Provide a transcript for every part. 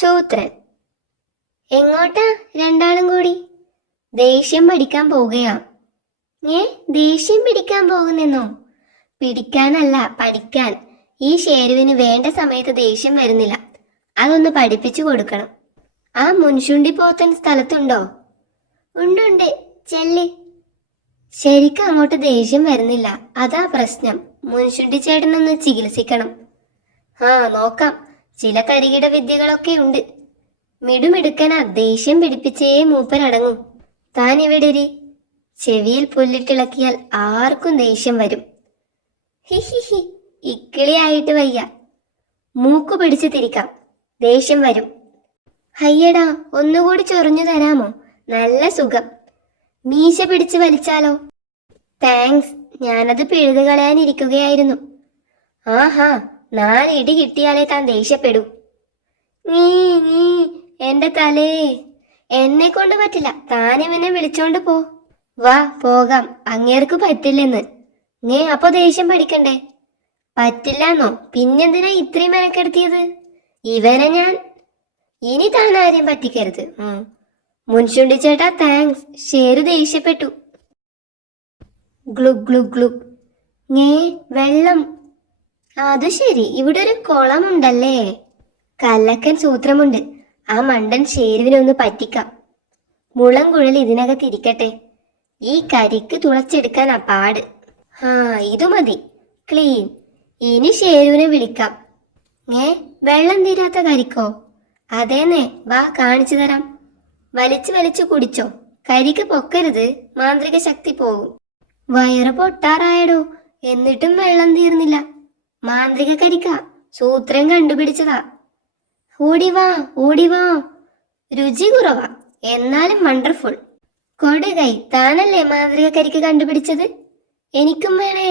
സൂത്രൻ. എങ്ങോട്ടാ രണ്ടാളും കൂടി? ദേഷ്യം പഠിക്കാൻ പോവുകയാ. ദേഷ്യം പിടിക്കാൻ പോകുന്നെന്നോ? പിടിക്കാനല്ല, പഠിക്കാൻ. ഈ ഷേരുവിന് വേണ്ട സമയത്ത് ദേഷ്യം വരുന്നില്ല. അതൊന്ന് പഠിപ്പിച്ചു കൊടുക്കണം. ആ മുൻഷുണ്ടി പോത്തൻ സ്ഥലത്തുണ്ടോ? ഉണ്ട്, ചെല്ലി. ശരിക്കും അങ്ങോട്ട് ദേഷ്യം വരുന്നില്ല, അതാ പ്രശ്നം. മുൻഷുണ്ടി ചേട്ടനൊന്ന് ചികിത്സിക്കണം. നോക്കാം. ചില തരികിട വിദ്യകളൊക്കെ ഉണ്ട്. മിടുമിടുക്കനാ, ദേഷ്യം പിടിപ്പിച്ചേ മൂപ്പരടങ്ങും. താൻ ഇവിടെ ഇരി. ചെവിയിൽ പുല്ലിട്ടിളക്കിയാൽ ആർക്കും ദേഷ്യം വരും. ഹിഹിഹി, ഇക്കിളിയായിട്ട് വയ്യ. മൂക്കു പിടിച്ച് തിരിക്കാം, ദേഷ്യം വരും. ഹയ്യടാ, ഒന്നുകൂടി ചൊറിഞ്ഞു തരാമോ? നല്ല സുഖം. മീശ പിടിച്ച് വലിച്ചാലോ? താങ്ക്സ്, ഞാനത് പിഴുതു കളയാനിരിക്കുകയായിരുന്നു. ആഹാ, 4 ഇടി കിട്ടിയാലേ താൻ ദേഷ്യപ്പെടൂ. എന്റെ തലേ. എന്നെ കൊണ്ട് പറ്റില്ല, താനിവനെ വിളിച്ചോണ്ട് പോ. വാ പോകാം. അങ്ങേർക്ക് പറ്റില്ലെന്ന്. അപ്പൊ ദേഷ്യം പഠിക്കണ്ടേ? പറ്റില്ലെന്നോ? പിന്നെന്തിനാ ഇത്രയും മെനക്കെടുത്തിയത്? ഇവനെ ഞാൻ ഇനി താൻ ആരെയും പറ്റിക്കരുത്. മുൻഷുണ്ടി ചേട്ടാ, താങ്ക്സ്. ഷേരു ദേഷ്യപ്പെട്ടു. ഗ്ലുക് ഗ്ലുക് ഗ്ലുക്. വെള്ളം. അത് ശരി, ഇവിടെ ഒരു കുളമുണ്ടല്ലേ. കല്ലക്കൻ സൂത്രമുണ്ട്. ആ മണ്ടൻ ഷേരുവിനെ ഒന്ന് പറ്റിക്കാം. മുളംകുഴൽ ഇതിനകത്തിരിക്കട്ടെ. ഈ കരിക്ക് തുളച്ചെടുക്കാനാ പാട്. ഇതു മതി, ക്ലീൻ. ഇനി ഷേരുവിനെ വിളിക്കാം. വെള്ളം തീരാത്ത കരിക്കോ? അതേന്നെ, വാ കാണിച്ചു തരാം. വലിച്ചു വലിച്ചു കുടിച്ചോ. കരിക്ക് പൊക്കരുത്, മാന്ത്രിക ശക്തി പോകും. വയറ് പൊട്ടാറായടോ, എന്നിട്ടും വെള്ളം തീർന്നില്ല. മാന്ത്രിക കരിക്ക, സൂത്രൻ കണ്ടുപിടിച്ചതാ. ഓടിവാ. രുചി കുറവാ, എന്നാലും വണ്ടർഫുൾ. കൊടുകൈ, താനല്ലേ മാന്ത്രിക കരിക്ക് കണ്ടുപിടിച്ചത്? എനിക്കും വേണേ.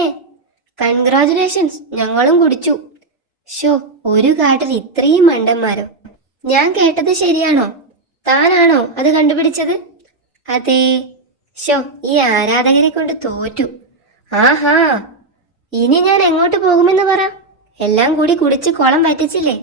കൺഗ്രാജുലേഷൻസ്, ഞങ്ങളും കുടിച്ചു. ഒരു കാട്ടിൽ ഇത്രയും മണ്ടന്മാരോ? ഞാൻ കേട്ടത് ശരിയാണോ? താനാണോ അത് കണ്ടുപിടിച്ചത്? അതെ. ഈ ആരാധകരെ കൊണ്ട് തോറ്റു. ആഹാ, ഇനി ഞാൻ എങ്ങോട്ട് പോകുമെന്ന് പറ. എല്ലാം കൂടി കുടിച്ച് കുളം പറ്റിച്ചില്ലേ?